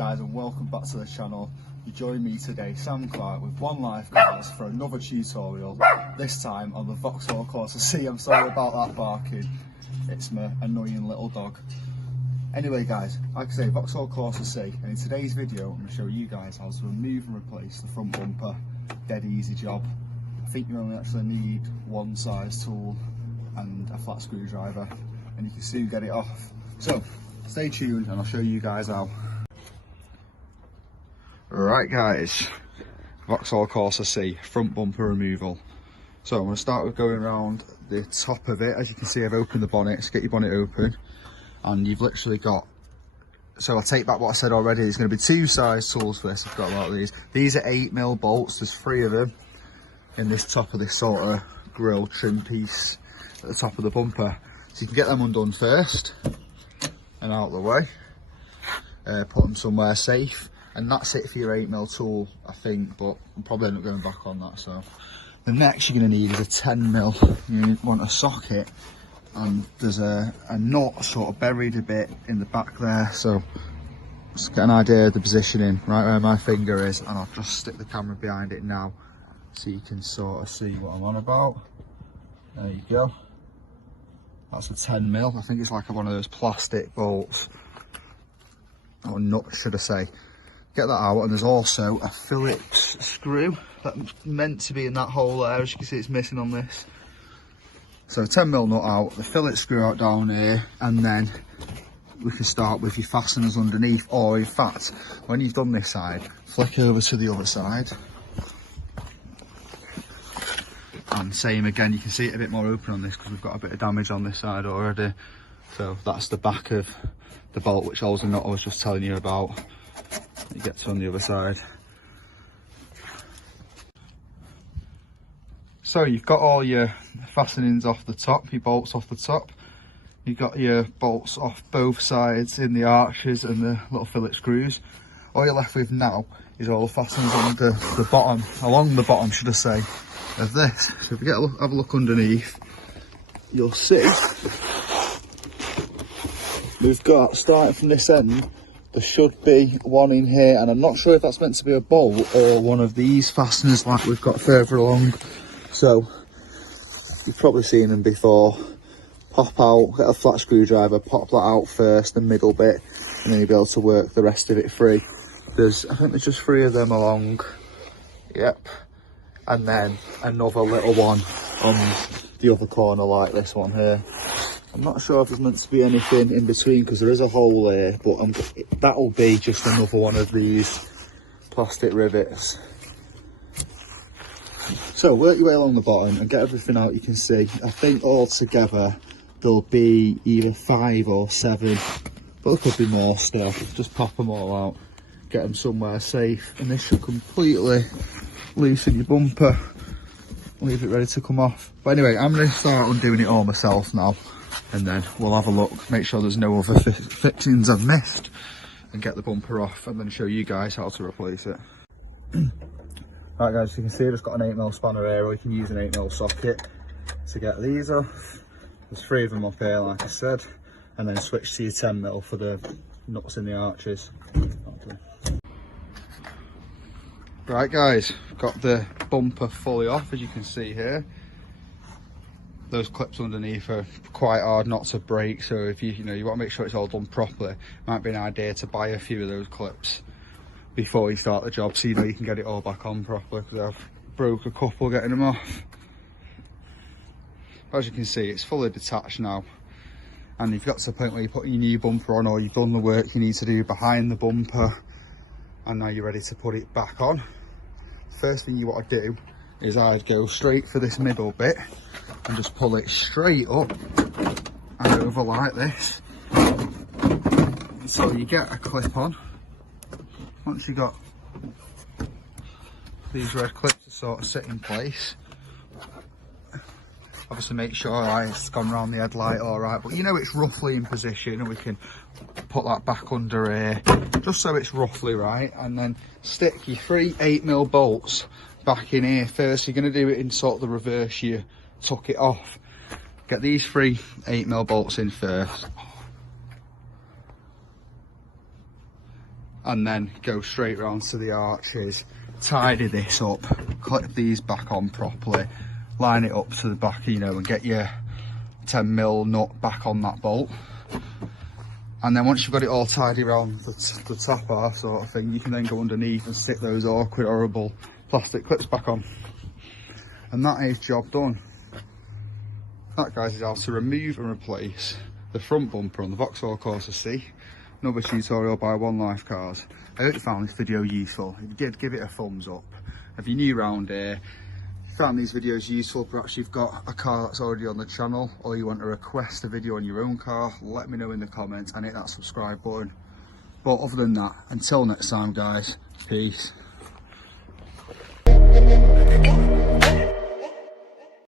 guys, and welcome back to the channel. You join me today, Sam Clark, with One Life Cars for another tutorial, this time on the Vauxhall Corsa C. I'm sorry about that barking, it's my annoying little dog. Anyway guys, like I say, Vauxhall Corsa C, and in today's video I'm going to show you guys how to remove and replace the front bumper. Dead easy job. I think you only actually need one size tool and a flat screwdriver, and you can soon get it off. So stay tuned and I'll show you guys how. Right guys, Vauxhall Corsa C, front bumper removal. So I'm going to start with going around the top of it. As you can see, I've opened the bonnet, so get your bonnet open, and you've literally got, so I'll take back what I said already, there's going to be two size tools for this. I've got about these. These are 8mm bolts, there's 3 of them in this top of this sort of grille trim piece at the top of the bumper. So you can get them undone first and out of the way, put them somewhere safe, and that's it for your 8mm tool, I think, but I'm probably end up going back on that. So the next you're going to need is a 10mm. You want a socket, and there's a nut sort of buried a bit in the back there, so just get an idea of the positioning right where my finger is, and I'll just stick the camera behind it now so you can sort of see what I'm on about. There you go. That's a 10mm. I think it's like one of those plastic bolts, or nut should I say. Get that out, and there's also a Phillips screw that's meant to be in that hole there. As you can see, it's missing on this. So 10mm nut out, the Phillips screw out down here, and then we can start with your fasteners underneath, or in fact, when you've done this side, flick over to the other side. And same again, you can see it a bit more open on this because we've got a bit of damage on this side already. So that's the back of the bolt which holds the nut I was just telling you about. You get to on the other side. So you've got all your fastenings off the top, your bolts off the top. You've got your bolts off both sides in the arches and the little Phillips screws. All you're left with now is all the fastenings on the bottom, along the bottom should I say, of this. So if you have a look underneath, you'll see we've got, starting from this end, there should be one in here, and I'm not sure if that's meant to be a bolt or one of these fasteners like we've got further along. So you've probably seen them before. Pop out, get a flat screwdriver, pop that out first, the middle bit, and then you'll be able to work the rest of it free. I think there's just 3 of them along. Yep. And then another little one on the other corner like this one here. I'm not sure if there's meant to be anything in between because there is a hole here, but that'll be just another one of these plastic rivets. So work your way along the bottom and get everything out you can see. I think altogether there'll be either 5 or 7, but there could be more stuff. Just pop them all out, get them somewhere safe, and this should completely loosen your bumper, leave it ready to come off. But anyway, I'm going to start undoing it all myself now, and then we'll have a look, make sure there's no other fixings I've missed, and get the bumper off, and then show you guys how to replace it. Right guys, you can see I've just got an 8mm spanner here, or you can use an 8mm socket to get these off. There's 3 of them up here like I said, and then switch to your 10mm for the nuts in the arches. Right guys, got the bumper fully off, as you can see here. Those clips underneath are quite hard not to break, so if you want to make sure it's all done properly, might be an idea to buy a few of those clips before you start the job, so you know you can get it all back on properly, because I've broke a couple getting them off. As you can see, it's fully detached now, and you've got to the point where you're putting your new bumper on, or you've done the work you need to do behind the bumper, and now you're ready to put it back on. First thing you want to do is I'd go straight for this middle bit and just pull it straight up and over like this, so you get a clip on. Once you got these red clips to sort of sit in place, obviously make sure it's gone around the headlight all right, but you know it's roughly in position, and we can put that back under here just so it's roughly right, and then stick your 3 8mm bolts back in here first. You're going to do it in sort of the reverse you took it off. Get these 3 8mm bolts in first, and then go straight round to the arches, tidy this up, clip these back on properly, line it up to the back, you know, and get your 10mm nut back on that bolt. And then once you've got it all tidy around the top bar sort of thing, you can then go underneath and stick those awkward, horrible plastic clips back on. And that is job done. That, guys, is how to remove and replace the front bumper on the Vauxhall Corsa C. Another tutorial by One Life Cars. I hope you found this video useful. If you did, give it a thumbs up. If you're new around here, if you found these videos useful, perhaps you've got a car that's already on the channel, or you want to request a video on your own car, let me know in the comments and hit that subscribe button. But other than that, until next time, guys, peace.